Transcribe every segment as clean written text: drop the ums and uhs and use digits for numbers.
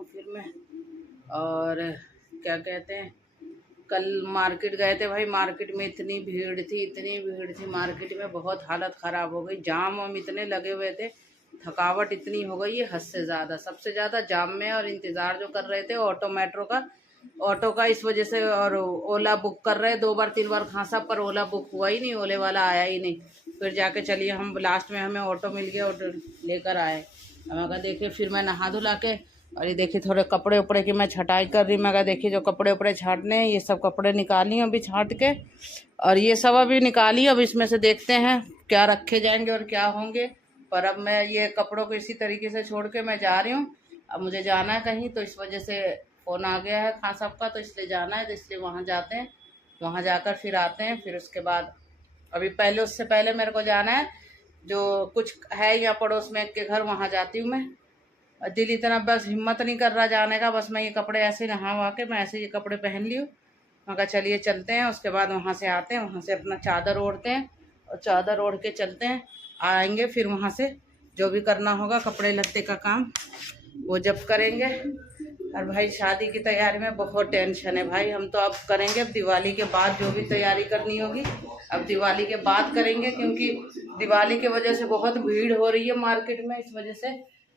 हूँ फिर मैं। और क्या कहते हैं, कल मार्केट गए थे भाई, मार्केट में इतनी भीड़ थी मार्केट में, बहुत हालत ख़राब हो गई। जाम वाम इतने लगे हुए थे, थकावट इतनी हो गई है हद से ज़्यादा। सबसे ज़्यादा जाम में और इंतज़ार जो कर रहे थे ऑटो मेट्रो का, ऑटो का, इस वजह से। और ओला बुक कर रहे 2 बार 3 बार खासा, पर ओला बुक हुआ ही नहीं, ओले वाला आया ही नहीं। फिर जाके चलिए हम लास्ट में हमें ऑटो मिल गया, ऑटो लेकर आए। मैं कहा देखिए, फिर मैं नहा धुला के, और ये देखिए थोड़े कपड़े उपड़े की मैं छटाई कर रही। मैं कहा देखिए जो कपड़े उपड़े छाटने हैं, ये सब कपड़े निकाली अभी छाट के, और ये सब अभी निकाली। अब इसमें से देखते हैं क्या रखे जाएंगे और क्या होंगे। पर अब मैं ये कपड़ों को इसी तरीके से छोड़ के मैं जा रही हूँ। अब मुझे जाना है कहीं, तो इस वजह से फ़ोन आ गया है खान साहब का, तो इसलिए जाना है, तो इसलिए वहाँ जाते हैं। वहाँ जाकर फिर आते हैं। फिर उसके बाद अभी पहले, उससे पहले मेरे को जाना है, जो कुछ है यहाँ पड़ोस में एक के घर, वहाँ जाती हूँ मैं। दिल इतना बस हिम्मत नहीं कर रहा जाने का। बस मैं ये कपड़े ऐसे नहा वहा के, मैं ऐसे ये कपड़े पहन ली हूँ। मैं कहा चलिए चलते हैं। उसके बाद वहाँ से आते हैं, वहाँ से अपना चादर ओढ़ते हैं और चादर ओढ़ के चलते हैं, आएंगे। फिर वहाँ से जो भी करना होगा कपड़े लत्ते का काम, वो जब करेंगे। और भाई शादी की तैयारी में बहुत टेंशन है भाई। हम तो अब करेंगे, अब दिवाली के बाद जो भी तैयारी करनी होगी, अब दिवाली के बाद करेंगे, क्योंकि दिवाली की वजह से बहुत भीड़ हो रही है मार्केट में, इस वजह से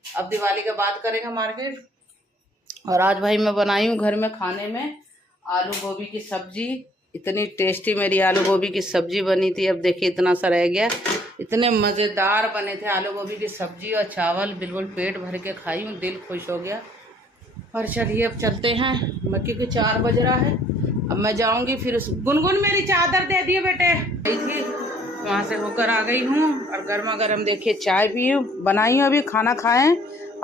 अब दिवाली के बाद करेंगे मार्केट। और आज भाई मैं बनाई हूँ घर में खाने में आलू गोभी की सब्जी। इतनी टेस्टी मेरी आलू गोभी की सब्जी बनी थी। अब देखिए इतना सा रह गया, इतने मज़ेदार बने थे आलू गोभी की सब्जी और चावल, बिल्कुल पेट भर के खाई हूँ, दिल खुश हो गया। और चलिए अब चलते हैं, क्योंकि 4 बज रहा है। अब मैं जाऊंगी फिर उस गुनगुन, मेरी चादर दे दिए बेटे। गई थी, वहाँ से होकर आ गई हूँ, और गर्मा गर्म देखिए चाय पी हूँ, बनाई हूँ, अभी खाना खाएं।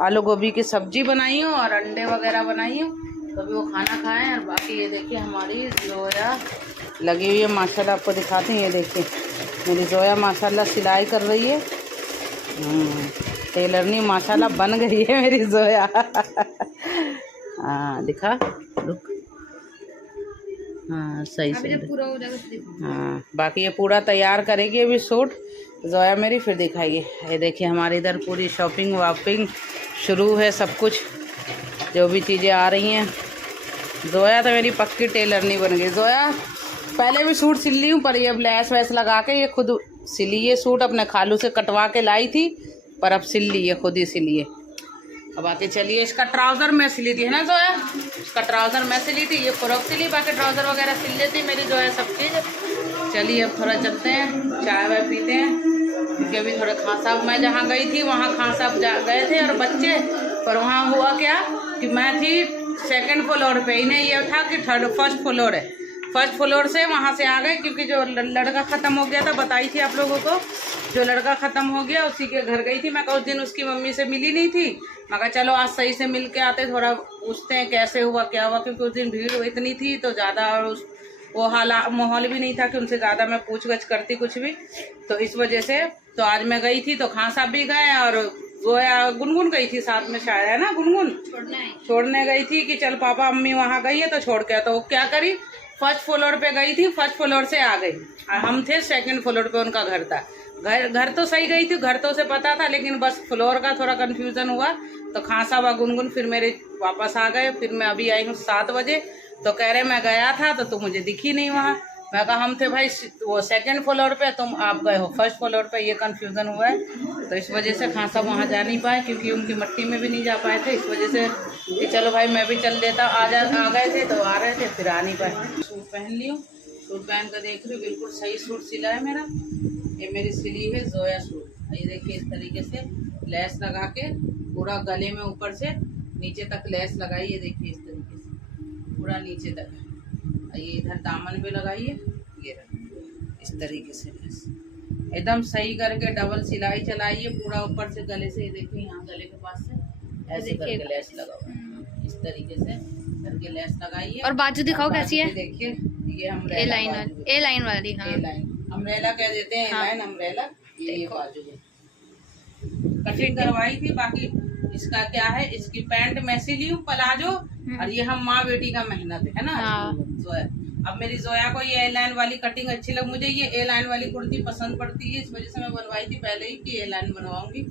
आलू गोभी की सब्जी बनाई हूँ और अंडे वगैरह बनाई हूँ, तो अभी वो खाना खाएं। और बाकी ये देखिए हमारी जोया लगी हुई है माशाल्लाह। आपको दिखाते हैं, ये देखिए मेरी जोया माशाल्लाह सिलाई कर रही है। टेलरनी माशाल्लाह बन गई है मेरी जोया। हाँ दिखा, रुक, हाँ सही से पूरा हो जाएगा। हाँ बाकी ये पूरा तैयार करेगी अभी सूट जोया मेरी, फिर दिखाएगी। ये देखिए हमारे इधर पूरी शॉपिंग वापिंग शुरू है, सब कुछ जो भी चीज़ें आ रही हैं। जोया तो मेरी पक्की टेलरनी बन गई। जोया पहले भी सूट सिल ली हूँ, पर ये अब लैस वैस लगा के ये खुद सिली, ये सूट अपने खालू से कटवा के लाई थी, पर अब सिल ली है, खुद ही सिली है। अब आके चलिए, इसका ट्राउज़र मैं सिली थी, है ना जोया, इसका ट्राउज़र मैं सिली थी, ये फ्रॉक सिली, बाकी ट्राउज़र वगैरह सिल लेती मेरी जोया सब चीज़। चलिए अब थोड़ा चलते हैं, चाय वाय पीते हैं, क्योंकि अभी थोड़ा खान साहब, मैं जहाँ गई थी वहाँ खान साहब गए थे और बच्चे, पर वहाँ हुआ क्या कि मैं थी 2nd फ्लोर पे, इन्हें ये था कि 1st फ्लोर है। 1st फ्लोर से वहाँ से आ गए, क्योंकि जो लड़का ख़त्म हो गया था, बताई थी आप लोगों को, जो लड़का ख़त्म हो गया उसी के घर गई थी मैं। उस दिन उसकी मम्मी से मिली नहीं थी, मैं कहा चलो आज सही से मिल के आते, थोड़ा पूछते हैं कैसे हुआ क्या हुआ, क्योंकि उस दिन भीड़ इतनी थी तो ज़्यादा, और वो माहौल भी नहीं था कि उनसे ज़्यादा मैं पूछ गछ करती कुछ भी, तो इस वजह से। तो आज मैं गई थी तो खान साहब भी गए, और जोया गुनगुन गई थी साथ में शायद, है ना गुनगुन, छोड़ने गई थी कि चल पापा अम्मी वहाँ गई है तो छोड़ के। तो वो क्या करी, 1st फ्लोर पे गई थी, 1st फ्लोर से आ गई, और हम थे 2nd फ्लोर पे, उनका घर था। घर तो सही गई थी, घर तो उसे पता था, लेकिन बस फ्लोर का थोड़ा कन्फ्यूज़न हुआ। तो खान साहब और गुनगुन फिर मेरे वापस आ गए। फिर मैं अभी आई हूँ 7 बजे, तो कह रहे मैं गया था तो तुम मुझे दिखी नहीं वहाँ। मैं कहा हम थे भाई वो 2nd फ्लोर पे, तुम आप गए हो 1st फ्लोर पे, ये कन्फ्यूज़न हुआ है। तो इस वजह से खान साहब वहाँ जा नहीं पाए, क्योंकि उनकी मट्टी में भी नहीं जा पाए थे, इस वजह से कि चलो भाई मैं भी चल देता, आ गए थे तो आ रहे थे, फिर आ नहीं पाए। सूट पहन ली हूँ, सूट पहन कर देख रही हूँ, बिल्कुल सही सूट सिला है मेरा। ये मेरी सिली है जोया सूट, ये देखिए इस तरीके से लेस लगा के, पूरा गले में ऊपर से नीचे तक लेस लगाई है, देखिए इस तरीके से पूरा नीचे तक। ये इधर दामन पे लगाइए, ये इस तरीके से लेस एकदम सही करके डबल सिलाई चलाइए पूरा ऊपर से गले से। ये देखिए यहाँ गले के पास से ऐसे करके लेस लगाओ, इस तरीके से करके लेस लगाइए। और बाजू दिखाओ कैसी है, देखिए ये हम ए लाइन वाली, हाँ ए लाइन अम्ब्रेला कह देते हैं, हाँ। लाइन अम्ब्रेला, ये बाजू है कटिंग करवाई थी। बाकी इसका क्या है, इसकी पैंट मैं सिली हूँ प्लाजो, और ये हम माँ बेटी का मेहनत है ना। हाँ। जोया, अब मेरी जोया को ये ए लाइन वाली कटिंग अच्छी लगी, मुझे ये ए लाइन वाली कुर्ती पसंद पड़ती है, इस वजह से मैं बनवाई थी पहले ही कि ए लाइन बनवाऊंगी।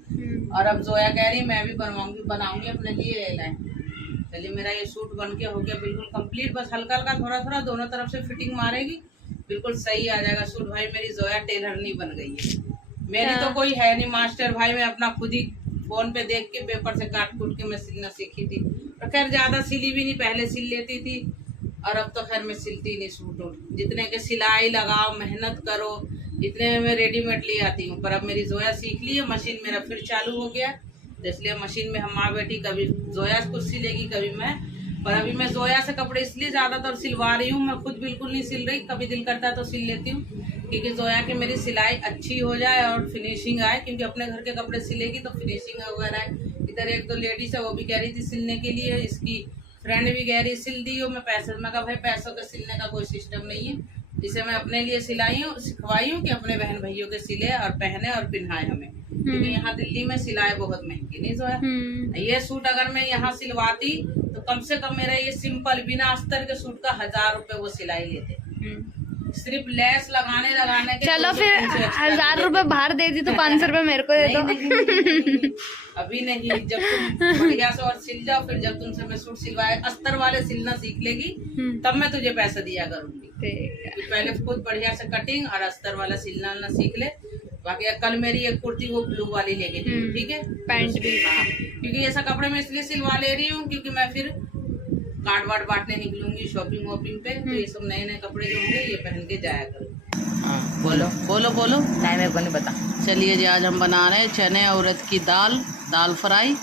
और अब जोया कह रही मैं भी बनाऊंगी अपने लिए ए लाइन। चलिए मेरा ये सूट बन के हो गया बिल्कुल कंप्लीट। बस हल्का हल्का थोड़ा थोड़ा दोनों तरफ से फिटिंग मारेगी, बिल्कुल सही आ जाएगा सूट। भाई मेरी जोया टेलरनी बन गई है। मेरी तो कोई है नहीं मास्टर भाई, मैं अपना खुद ही फोन पे देख के पेपर से काट कूट के मैं सिलना सीखी थी। और खैर ज्यादा सिली भी नहीं, पहले सिल लेती थी और अब तो खैर मैं सिलती नहीं सूट वूट। जितने के सिलाई लगाओ मेहनत करो इतने में मैं रेडीमेड ले आती हूँ। पर अब मेरी जोया सीख ली है, मशीन मेरा फिर चालू हो गया, तो इसलिए मशीन में हम माँ बेटी कभी जोया कुछ सिलेगी कभी मैं। पर अभी मैं जोया से कपड़े इसलिए ज्यादातर सिलवा रही हूँ, मैं खुद बिल्कुल नहीं सिल रही, कभी दिल करता है तो सिल लेती हूँ क्योंकि जोया की मेरी सिलाई अच्छी हो जाए और फिनिशिंग आए। क्योंकि अपने घर के कपड़े सिलेगी तो फिनिशिंग वगैरह है। इधर एक तो लेडीज है वो भी कह रही थी सिलने के लिए, इसकी फ्रेंड भी कह रही सिल दी हो। मैं कहा भाई पैसों के सिलने का कोई सिस्टम नहीं है, जिसे मैं अपने लिए सिलाई हूँ सिखवाई हूँ कि अपने बहन भाइयों के सिले और पहने और पहनाए हमें। क्योंकि यहाँ दिल्ली में सिलाई बहुत महंगी नहीं जोया। ये सूट अगर मैं यहाँ सिलवाती तो कम से कम मेरा ये सिंपल बिना अस्तर के सूट का 1000 रुपए वो सिलाई लेते, सिर्फ लेस लगाने के। चलो फिर 1000 रुपए बाहर दे दी तो 500 रुपए मेरे को दे दो। नहीं, अभी नहीं, जब तुम बढ़िया से और सिल जाओ, फिर जब तुमसे मैं सूट सिलवाए अस्तर वाले सिलना सीख लेगी तब मैं तुझे पैसा दिया करूंगी। पहले खुद बढ़िया से कटिंग और अस्तर वाला सिलना सीख ले। बाकी कल मेरी एक कुर्ती वो ब्लू वाली लेके दी, ठीक है, पैंट भी। हाँ, क्योंकि ये सब कपड़े मैं इसलिए सिलवा ले रही हूँ क्योंकि मैं फिर कार्ड वार्ड बांटने निकलूंगी शॉपिंग वॉपिंग पे, तो ये सब नए नए कपड़े जो होंगे ये पहन के जाया करूँ। हाँ बोलो बोलो बोलो। नहीं मेरे को नहीं पता। चलिए जी आज हम बना रहे हैं चने उड़द की दाल फ्राई।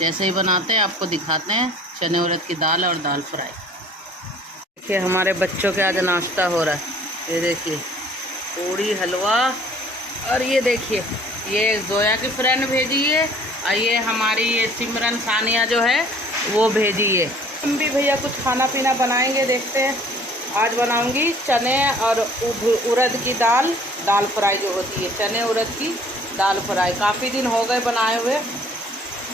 जैसे ही बनाते हैं आपको दिखाते हैं, चने उड़द की दाल और दाल फ्राई। देखिए हमारे बच्चों के आज नाश्ता हो रहा है। ये देखिए पूड़ी हलवा, और ये देखिए ये जोया की फ्रेंड भेजी है और ये हमारी ये सिमरन सानिया जो है वो भेजी है। हम भी भैया कुछ खाना पीना बनाएंगे, देखते हैं। आज बनाऊंगी चने और उड़द की दाल फ्राई जो होती है, चने उड़द की दाल फ्राई। काफ़ी दिन हो गए बनाए हुए,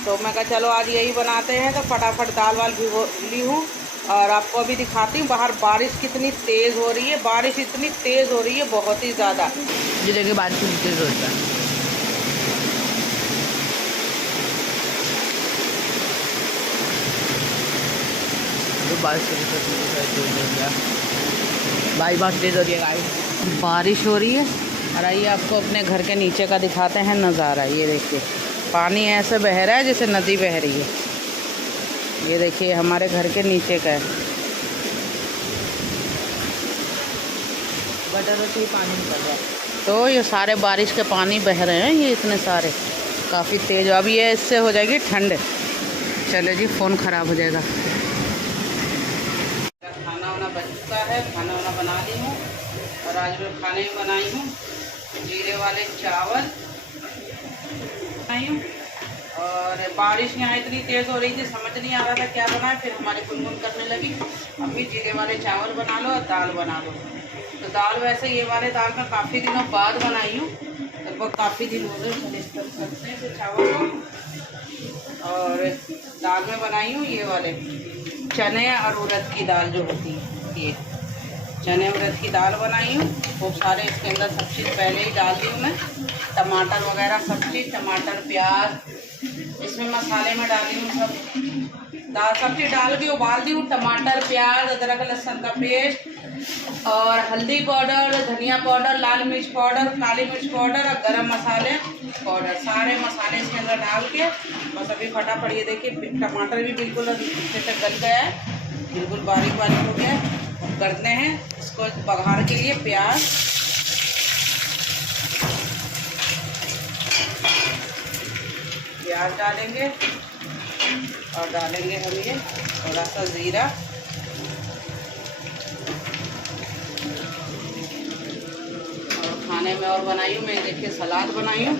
तो मैं कहा चलो आज यही बनाते हैं। तो फटाफट दाल वाल भिगो ली हूँ और आपको अभी दिखाती हूँ बाहर बारिश कितनी तेज़ हो रही है। बारिश इतनी तेज़ हो रही है, बहुत ही ज़्यादा। जो देखिए बारिश कितनी तेज़ होता है। बारिश हो रही है। और आइए आपको अपने घर के नीचे का दिखाते हैं नज़ारा। ये देखिए पानी ऐसे बह रहा है जैसे नदी बह रही है। ये देखिए हमारे घर के नीचे का है, पानी निकल रहा है। तो ये सारे बारिश के पानी बह रहे हैं, ये इतने सारे, काफ़ी तेज़। अब ये इससे हो जाएगी ठंड। चलो जी फ़ोन ख़राब हो जाएगा। खाना वाना बन चुका है, खाना वाना बना ली हूँ। और आज मैं खाने में बनाई हूँ जीरे वाले चावल बनाई हूँ। और बारिश यहाँ इतनी तेज़ हो रही थी, समझ नहीं आ रहा था क्या बनाए। फिर हमारे गुनगुन करने लगी अभी जीरे वाले चावल बना लो और दाल बना लो। तो दाल वैसे ये वाले दाल मैं काफ़ी दिनों बाद बनाई हूँ, लगभग काफ़ी दिन हो गए करते हैं चावल को। और दाल में बनाई हूँ ये वाले चने और उड़द की दाल जो होती है, ये चने उड़द की दाल बनाई हूँ। खूब सारे इसके अंदर सब चीज़ पहले ही डाल दी हूँ मैं, टमाटर वगैरह सब चीज़, टमाटर प्याज इसमें मसाले में डाली हूँ सब। दाल सब चीज़ डाल के उबाल दी हूँ। टमाटर प्याज अदरक लहसुन का पेस्ट और हल्दी पाउडर, धनिया पाउडर, लाल मिर्च पाउडर, काली मिर्च पाउडर और गरम मसाले पाउडर, सारे मसाले इसके अंदर डाल के बस अभी फटाफट। ये देखिए टमाटर भी बिल्कुल अच्छे से गल गया है, बिल्कुल बारीक बारीक हो गया है। अब करते हैं इसको बघार के लिए प्याज डालेंगे और डालेंगे हम ये थोड़ा सा ज़ीरा और खाने में और बनाई हूँ मैं, देखिए सलाद बनाई हूँ।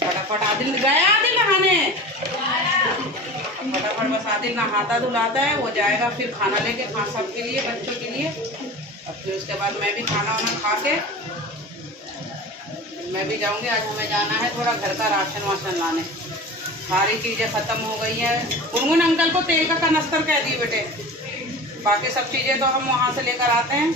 फटाफट आदिल गया, आदिल नहाने फटाफट, बस आदिल नहाता धुलाता है, वो जाएगा फिर खाना लेके सबके लिए, बच्चों के लिए। और फिर उसके बाद मैं भी खाना वाना खा के मैं भी जाऊंगी। आज हमें जाना है थोड़ा घर का राशन वाशन लाने, सारी चीज़ें ख़त्म हो गई हैं। गुनगुन अंकल को तेल का कनस्तर कह दिए बेटे, बाकी सब चीज़ें तो हम वहाँ से लेकर आते हैं,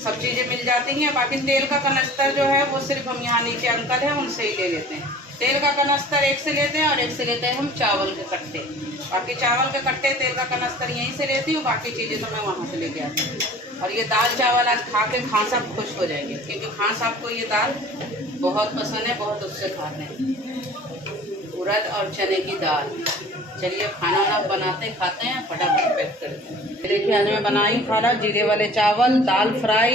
सब चीज़ें मिल जाती हैं। बाकी तेल का कनस्तर जो है वो सिर्फ हम यहाँ नीचे अंकल हैं उनसे ही ले लेते हैं। तेल का कनस्तर एक से लेते हैं और एक से लेते हैं हम चावल के कट्टे। बाकी चावल के कट्टे तेल का कनस्तर यहीं से लेती हूँ, बाकी चीज़ें तो मैं वहाँ से लेके आती हूँ। और ये दाल चावल आज खा के खां साहब खुश हो जाएंगे, क्योंकि खां साहब को ये दाल बहुत पसंद है, बहुत उससे खाते हैं, उड़द और चने की दाल। चलिए खाना वाना बनाते खाते हैं, फटाफट पैक करते हैं। देखिए आज मैं बनाई खाना, जीरे वाले चावल, दाल फ्राई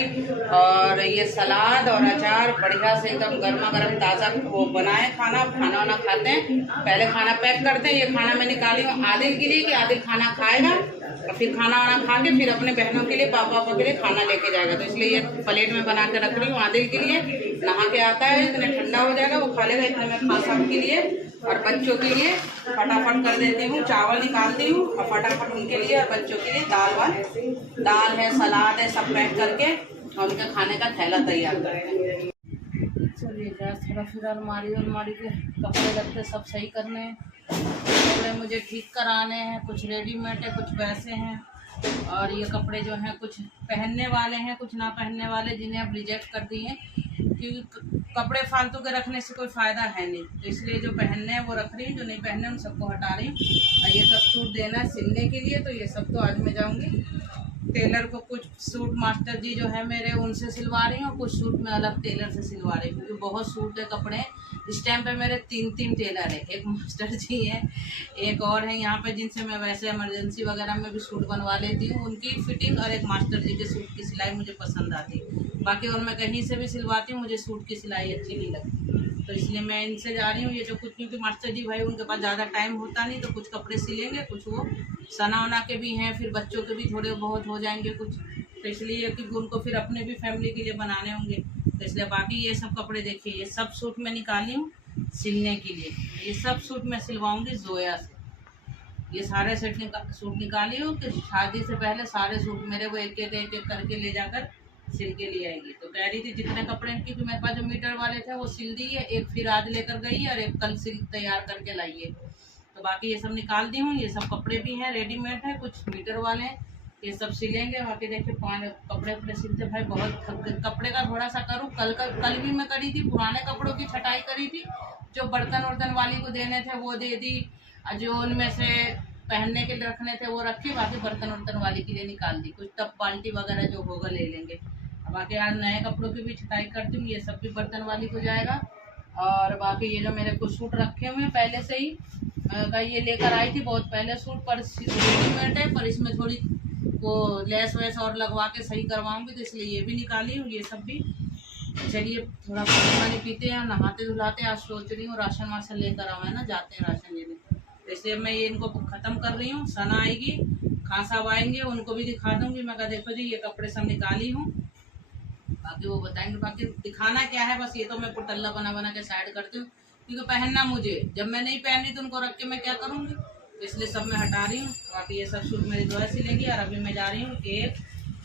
और ये सलाद और अचार, बढ़िया से एकदम गर्मा गर्म ताज़ा वो बनाए खाना। खाना वाना खाते हैं, पहले खाना पैक करते हैं। ये खाना मैं निकाली हूँ आदिल के लिए कि आदिल खाना खाएगा और फिर खाना वाना खा के फिर अपने बहनों के लिए, पापा के लिए खाना लेके जाएगा। तो इसलिए ये प्लेट में बना के रख रही हूँ आदिल के लिए। नहा के आता है, इतने ठंडा हो जाएगा, वो खा लेगा। इतने में खां साहब के लिए और बच्चों के लिए फटाफट कर देती हूँ, चावल निकालती हूँ और फटाफट उनके लिए और बच्चों के लिए दाल है, सलाद है, सब पैक करके और उनके खाने का थैला तैयार करते हैं। चलिए गैस थोड़ा फिर अलमारी के कपड़े लगते सब सही करने हैं। कपड़े मुझे ठीक कराने हैं, कुछ रेडीमेड है, कुछ वैसे हैं। और ये कपड़े जो हैं कुछ पहनने वाले हैं, कुछ ना पहनने वाले, जिन्हें अब रिजेक्ट कर दिए, क्योंकि कपड़े फालतू के रखने से कोई फ़ायदा है नहीं। तो इसलिए जो पहनने हैं वो रख रही हूँ, जो नहीं पहनने उन सबको हटा रही हूँ। और ये सब सूट देना है सिलने के लिए, तो ये सब तो आज मैं जाऊँगी टेलर को। कुछ सूट मास्टर जी जो है मेरे उनसे सिलवा रही हूँ, कुछ सूट मैं अलग टेलर से सिलवा रही हूँ, क्योंकि बहुत सूट है कपड़े। इस टाइम पे मेरे 3 टेलर है, एक मास्टर जी है, एक और है यहाँ पे जिनसे मैं वैसे इमरजेंसी वगैरह में भी सूट बनवा लेती हूँ, उनकी फिटिंग, और एक मास्टर जी के सूट की सिलाई मुझे पसंद आती है। बाकी और मैं कहीं से भी सिलवाती हूँ, मुझे सूट की सिलाई अच्छी नहीं लगती, तो इसलिए मैं इनसे जा रही हूँ। ये जो कुछ, क्योंकि मास्टर जी भाई उनके पास ज़्यादा टाइम होता नहीं, तो कुछ कपड़े सिलेंगे, कुछ वो सना वना के भी हैं, फिर बच्चों के भी थोड़े बहुत हो जाएंगे कुछ, तो इसलिए क्योंकि उनको फिर अपने भी फैमिली के लिए बनाने होंगे, तो इसलिए। बाकी ये सब कपड़े देखिए, ये सब सूट मैं निकाली हूँ सिलने के लिए। ये सब सूट मैं सिलवाऊँगी जोया से। ये सारे सूट निकाली हूँ कि शादी से पहले सारे सूट मेरे वो एक एक करके ले जाकर सिल के ले आएगी। तो कह रही थी जितने कपड़े इनकी, मेरे पास जो मीटर वाले थे वो सिल दिए, एक फिर आज लेकर गई है और एक कल सिल तैयार करके लाई है। तो बाकी ये सब निकाल दी हूँ। ये सब कपड़े भी हैं, रेडीमेड है, कुछ मीटर वाले हैं, ये सब सिलेंगे। बाकी देखिए 5 कपड़े अपने सिलते भाई बहुत थक गए। कपड़े का थोड़ा सा करूँ, कल भी मैं करी थी, पुराने कपड़ों की छटाई करी थी, जो बर्तन वर्तन वाली को देने थे वो दे दी, जो उनमें से पहनने के लिए रखने थे वो रखी, बाकी बर्तन वर्तन वाली के लिए निकाल दी। कुछ टब बाल्टी वगैरह जो होगा ले लेंगे। बाकी आज नए कपड़ों की भी छटाई करती हूँ, ये सब भी बर्तन वाली को जाएगा। और बाकी ये जो मेरे कुछ सूट रखे हुए हैं पहले से ही, ये लेकर आई थी बहुत पहले सूट, पर रेडीमेड है, पर इसमें थोड़ी वो लेस वैस और लगवा के सही करवाऊँगी, तो इसलिए ये भी निकाली हूँ, ये सब भी। चलिए थोड़ा पानी पीते हैं, नहाते धुलाते। आज सोच रही हूँ राशन वाशन लेकर आऊँ, है ना, जाते हैं राशन लेने, तो इसलिए मैं ये इनको ख़त्म कर रही हूँ। सना आएगी, खां साहब आएंगे, उनको भी दिखा दूँगी। मैं कहा देखो जी ये कपड़े सब निकाली हूँ, बाकी वो बताएंगे। बाकी दिखाना क्या है, बस ये तो मैं पुटल्ला बना बना के साइड करती हूँ, क्योंकि पहनना मुझे, जब मैं नहीं पहन रही तो उनको रख के मैं क्या करूँगी, तो इसलिए सब मैं हटा रही हूँ। बाकी ये सब सूट मेरी जोया सिलेंगी। और अभी मैं जा रही हूँ 1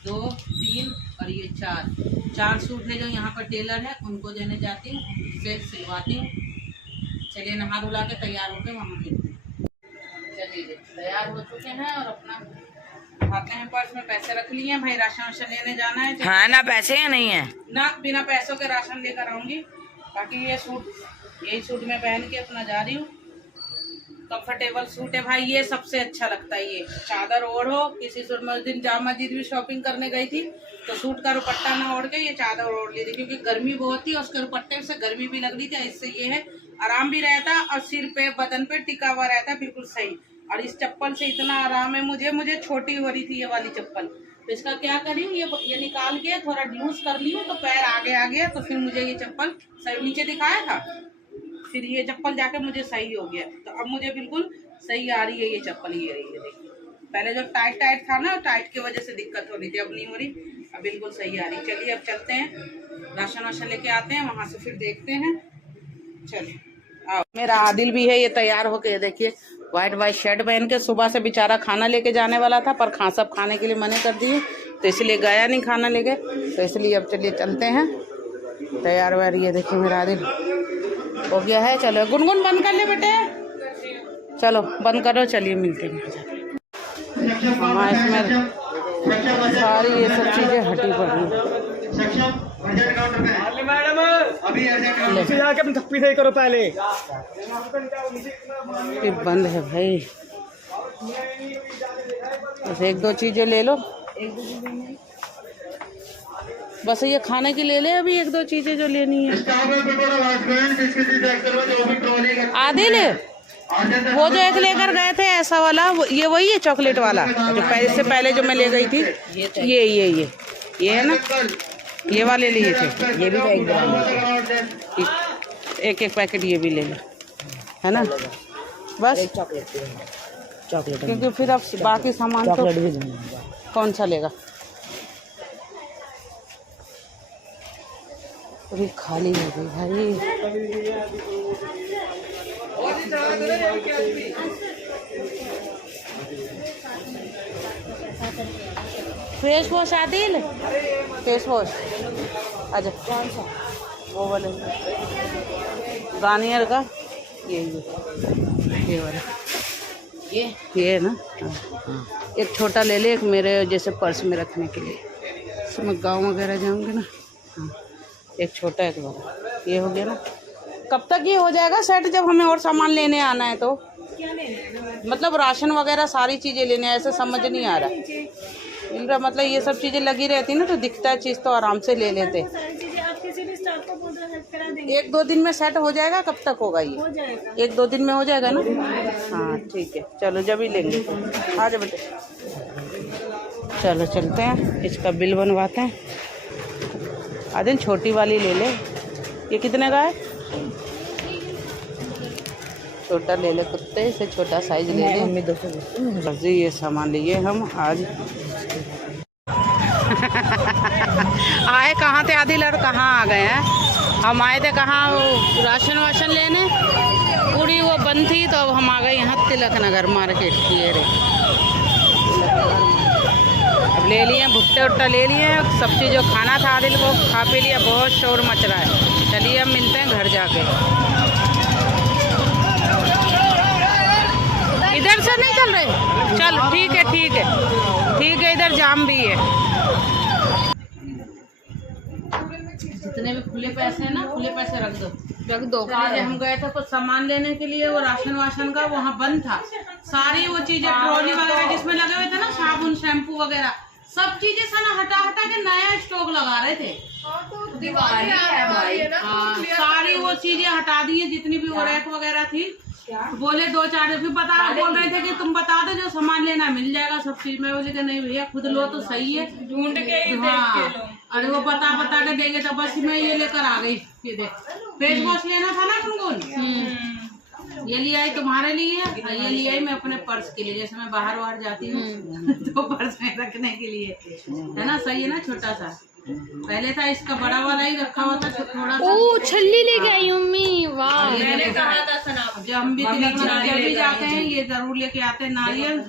2 3 और ये 4 सूट है जो यहाँ पर टेलर है, उनको देने जाती हूँ, उनसे सिलवाती हूँ। चलिए नहा धुला के तैयार होकर वहाँ मिलते हैं। चलिए तैयार हो चुके हैं और अपना खाते हैं। पर्स में पैसे रख लिए हैं भाई, राशन वाशन लेने जाना है। हाँ ना, पैसे या नहीं है ना, बिना पैसों के राशन लेकर आऊंगी। बाकी ये सूट, यही सूट मैं पहन के अपना जा रही हूँ। कंफर्टेबल सूट है भाई, ये सबसे अच्छा लगता है। ये चादर ओढ़ो, किसी सूट में उस दिन जामा मस्जिद भी शॉपिंग करने गई थी, तो सूट का दुपट्टा ना ओढ़ के ये चादर ओढ़ ली थी, क्योंकि गर्मी बहुत थी, उसके दुपट्टे से गर्मी भी लग रही थी। इससे ये है आराम भी रहता और सिर पे बदन पे टिका हुआ रहता है, बिल्कुल सही। और इस चप्पल से इतना आराम है मुझे छोटी हो रही थी ये वाली चप्पल, तो इसका क्या करी, ये निकाल के थोड़ा लूज कर ली हूँ, तो पैर आगे आ गया, तो फिर मुझे ये चप्पल सही नीचे दिखाया था, फिर ये चप्पल जाके मुझे सही हो गया। तो अब मुझे बिल्कुल सही आ रही है ये चप्पल। ये रही है, देखिए। पहले जो टाइट था ना, टाइट की वजह से दिक्कत हो रही थी, अब नहीं हो रही, अब बिल्कुल सही आ रही। चलिए अब चलते हैं, राशन वाशन लेके आते हैं, वहाँ से फिर देखते हैं। चलिए आओ। मेरा आदिल भी है, ये तैयार होके, देखिए वाइट शर्ट पहन के। सुबह से बेचारा खाना लेके जाने वाला था, पर खां सब खाने के लिए मना कर दिए, तो इसलिए गया नहीं खाना लेके, तो इसलिए अब चलिए चलते हैं। तैयार वार, ये देखिए मेरा आदिल हो गया है। चलो गुनगुन बंद कर ले बेटे, चलो बंद करो। चलिए मिलते हैं। हाँ, इसमें सारी ये सब चीज़ें हटी पड़ी। नीचे जाके अपनी थप्पी सही करो पहले। ये बंद है भाई, बस एक दो चीजें ले लो, बस ये खाने की ले ले अभी एक दो चीजें जो लेनी है। आधे ले, वो जो एक लेकर गए थे ऐसा वाला, ये वही है चॉकलेट वाला जो इससे पहले जो मैं ले गई थी। ये है ना, ये वाले लिए थे, ये भी एक पैकेट ये भी ले लो, है ना, बस चॉकलेट, क्योंकि फिर अब बाकी सामान तो कौन सा लेगा। पूरी खाली हो गई भाई। Face wash Adil, face wash अच्छा कौन सा, वो वाले गार्नियर का, ये वाला, ये है ना। एक छोटा ले ले, एक मेरे जैसे पर्स में रखने के लिए, तो मैं गाँव वगैरह जाऊंगी ना। हाँ, एक छोटा एक बड़ा, ये हो गया ना। कब तक ये हो जाएगा सेट, जब हमें और सामान लेने आना है तो? क्या लेने है? मतलब राशन वगैरह सारी चीज़ें लेने, ऐसे समझ नहीं आ रहा। मतलब ये सब चीज़ें लगी रहती ना तो दिखता है चीज़ तो आराम से ले लेते। एक दो दिन में सेट हो जाएगा। कब तक होगा ये? हो जाएगा, एक दो दिन में हो जाएगा ना। हाँ ठीक है, चलो जब ही लेंगे। आ जाओ बेटे, चलो चलते हैं, इसका बिल बनवाते हैं। आदिन छोटी वाली ले ले, ये कितने का है? छोटा ले ले, कुत्ते से छोटा साइज ले ले। 200 ये सामान लिए हम आज। आए कहाँ थे आदिल और कहाँ आ गए हैं? हम आए थे कहाँ, राशन वाशन लेने, पूरी वो बंद थी तो अब हम आ गए यहाँ तिलक नगर मार्केट। ये रे अब ले लिए भुट्टे उट्टा ले लिए, सब चीज़ जो खाना था आदिल को खा पी लिया। बहुत शोर मच रहा है, चलिए अब मिलते हैं घर जाके। इधर से नहीं चल रहे? चल ठीक है ठीक है ठीक है, इधर जाम भी है। जितने भी खुले पैसे हैं ना, खुले पैसे रख दो। आज हम गए थे कुछ सामान लेने के लिए, वो राशन वाशन का वहाँ बंद था। सारी वो चीजें ट्रॉली वगैरह जिसमें लगे हुए थे ना, साबुन शैम्पू वगैरह, सब चीजें सारा हटा के नया स्टॉक लगा रहे थे। दिवाली है भाई। सारी वो चीजें हटा दी है जितनी भी वो रैक वगैरह थी। बोले 2-4 दिन बोल रहे थे कि तुम बता दो जो सामान लेना मिल जाएगा सब चीज। मैं बोले कि नहीं भैया खुद लो तो सही है, ढूंढ के ही देख के लो। अरे वो बता के देंगे तो बस मैं ये लेकर आ गई। ये देख, फेस वॉश लेना था ना गुनगुन, ये ले आई तुम्हारे लिए, ये ले आई मैं अपने पर्स के लिए, जैसे मैं बाहर जाती हूँ तो पर्स में रखने के लिए, है ना। सही है ना, छोटा सा। पहले था इसका बड़ा वाला ही रखा हुआ था थोड़ा सा। ओ छल्ली लेके आई मम्मी, वाह। मैंने कहा था सना, जब हम भी जब भी जाते हैं ये जरूर लेके आते हैं नारियल।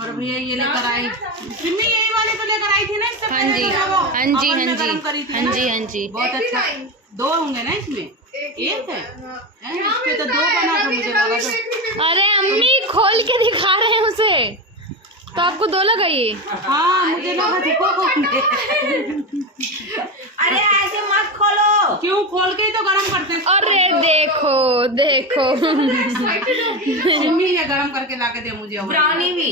और भैया ये लेकर आई सिमी, यही वाले तो लेकर आई थी ना इससे हाँ जी हाँ जी हाँ जी हाँ जी हाँ जी। बहुत अच्छा, 2 होंगे ना इसमें, एक है इसमें तो 2 बना था मुझे लगा तो। अरे अम्मी खोल के दिखा रहे हैं उसे, तो आपको 2 लगा ये? हाँ मुझे लगा 2। अरे ऐसे मत खोलो, क्यों खोल के ही तो गरम करते हैं। अरे देखो सिमी ये गरम करके लाके दे मुझे। ब्राउनी भी,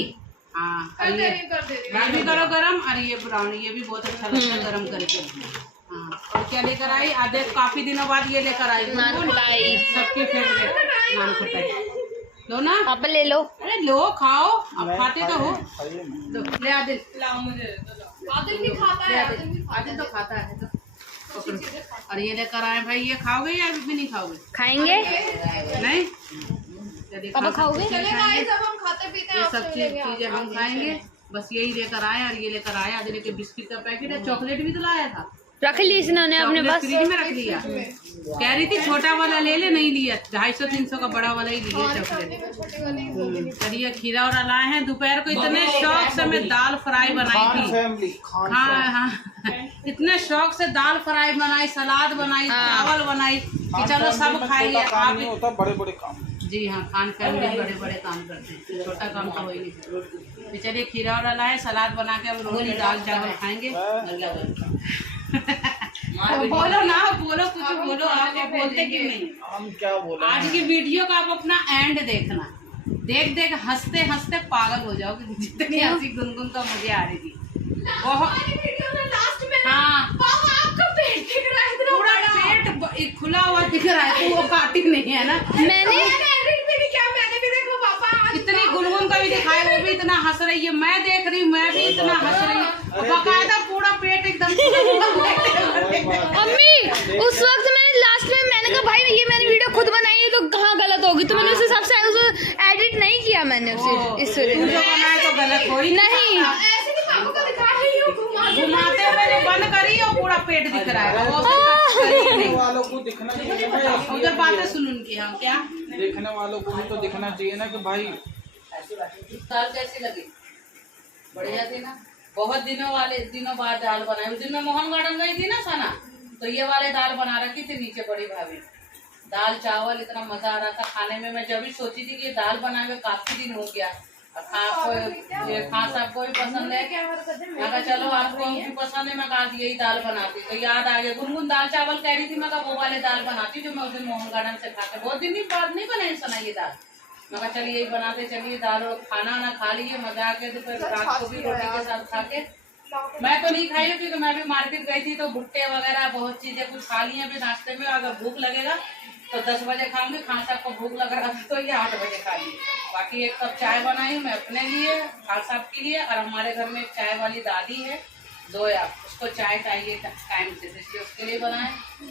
हाँ ये भी करो गरम। अरे ये ब्राउनी ये भी बहुत अच्छा लगता है गरम करके। हाँ और क्या लेकर आई? आधे काफी दिनों बाद ये लेकर आई नान खटाई, सबके फेवरेट नान खटाई। लो ना, आप ले लो। अरे लो खाओ, अब खाते तो हो। ले आदिल, लाओ मुझे। आदिल भी खाता है, आदिल तो खाता है तो। और ये लेकर आए भाई, ये खाओगे या भी नहीं खाओगे? खाएंगे नहीं, पापा खाओगे? हम खाते पीते ये सब चीजें हम खाएंगे। बस यही लेकर आए। और ये लेकर आए आदिल के बिस्किट का पैकेट है, चॉकलेट भी तो लाया था, रख ली इसने अपने पास, फ्रिज में रख लिया। कह रही थी छोटा वाला ले ले, नहीं लिया, 250-300 का बड़ा वाला ही लिया चॉकलेट। चलिए खीरा और लाए हैं। दोपहर को इतने शौक से मैं दाल फ्राई बनाई थी। हाँ हाँ इतने शौक से दाल फ्राई बनाई, सलाद बनाई, चावल बनाई कि चलो सब खाएंगे। आप बड़े काम। जी हाँ, खान फैमिली बड़े काम करते हैं, छोटा काम तो हो ही नहीं। चलिए खीरा और लाए, सलाद बना के अब रोज दाल चावल खाएंगे। बोलो ना, बोलो कुछ बोलो, आप बोलते क्यों नहीं? हम क्या बोले? आज की वीडियो का आप अपना एंड देखना, देख देख हंसते हंसते पागल हो जाओगे, जितनी हंसी गुनगुन तो मुझे आ रही थी बहुत। लास्ट में हाँ, पापा आपका पेट दिख रहा है इतना पूरा बड़ा। पेट खुला हुआ दिख रहा है, तो वो काटी नहीं है ना। मैंने एडिट भी नहीं किया, मैंने भी देखो पापा आज इतनी गुनगुन का भी दिखाया, वो भी इतना हंस रही है, मैं देख रही हूँ, मैं भी इतना हंस रही हूँ, बकायदा पूरा पेट एकदम। अम्मी उस वक्त मैंने लास्ट में मैंने कहा भाई ये मैंने वीडियो खुद बनाई है तो कहाँ गलत होगी, तो मैंने उस हिसाब से एडिट नहीं किया मैंने उसे इस वीडियो तू जो में। बनाए तो गलत हो ही नहीं। ऐसे नहीं पापा को दिखा रही हूँ घुमाते हुए जो बंद करी और पूरा पेट दिख रहा है, वो तो करी ही देखने नहीं। वालों को दिखना चाहिए ना यार। उधर बातें सुन उनकी, हम क्या देखने वालों को भी तो दिखना चाहिए ना कि भाई दाल कैसी लगी? बढ़िया थी ना। बहुत दिनों बाद दाल बनाई। उस दिन मैं मोहन गार्डन गई थी ना सना, तो ये वाले दाल बना रखी थी नीचे बड़ी भाभी। दाल चावल इतना मजा आ रहा था खाने में। मैं जब भी सोची थी कि ये दाल बनाए हुए काफी दिन हो गया। खास आपको भी पसंद है, मैं कहा चलो आपको भी पसंद है, मैं कहा यही दाल बनाती। तो याद आ गया, गुनगुन दाल चावल कह रही थी, मैं कहा वो वाले दाल बनाती जो मैं उस दिन मोहन गार्डन से खाते। बहुत दिन बाद नहीं बनाई सना ये दाल। मैं कहा चलिए यही बनाते, चलिए दाल और खाना ना खा लिए, मजा आ के दोपहर रात को भी रोटी के साथ खा के। मैं तो नहीं खाई क्योंकि मैं भी मार्केट गई थी, तो भुट्टे वगैरह बहुत चीजें कुछ खा ली अभी नाश्ते में। अगर भूख लगेगा तो 10 बजे खाऊंगी, खान साहब को भूख लग रहा था तो ये 8 बजे खा ली। बाकी एक कप चाय बनाई हूँ मैं अपने लिए, खान साहब के लिए, और हमारे घर में एक चाय वाली दादी है जोया, उसको चाय चाहिए टाइम से, इसलिए उसके लिए बनाए।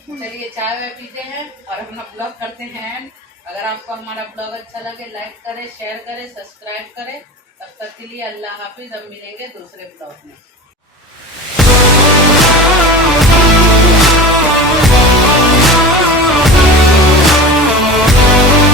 चलिए चाय वाय पीते हैं और अपना ब्लॉग करते हैं। अगर आपको हमारा ब्लॉग अच्छा लगे लाइक करें, शेयर करें, सब्सक्राइब करें। तब तक के लिए अल्लाह हाफिज। हम मिलेंगे दूसरे ब्लॉग में।